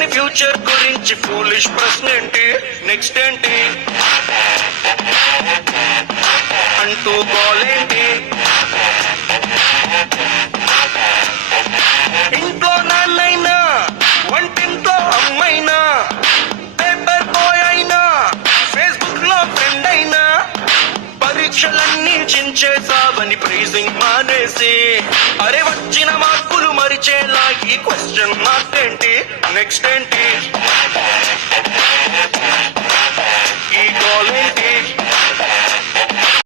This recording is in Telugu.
నీ ఫ్యూచర్ గురించి ఫూలిష్ ప్రశ్న ఏంటి, నెక్స్ట్ ఏంటి అంటూ గోలేంటి. ఇంట్లో నాన్నైనా, వంటింట్లో అమ్మైనా, పేపర్ బాయ్ అయినా, ఫేస్బుక్ లో ఫ్రెండ్ అయినా, పరీక్షలన్నీ చించేసావని ప్రైజింగ్ మానేసి, అరే వచ్చిన మార్కులు మరిచేలా ఈ క్వశ్చన్ మార్క్ ఏంటి, నెక్స్ట్ ఏంటి, ఈ గోల్ ఏంటి.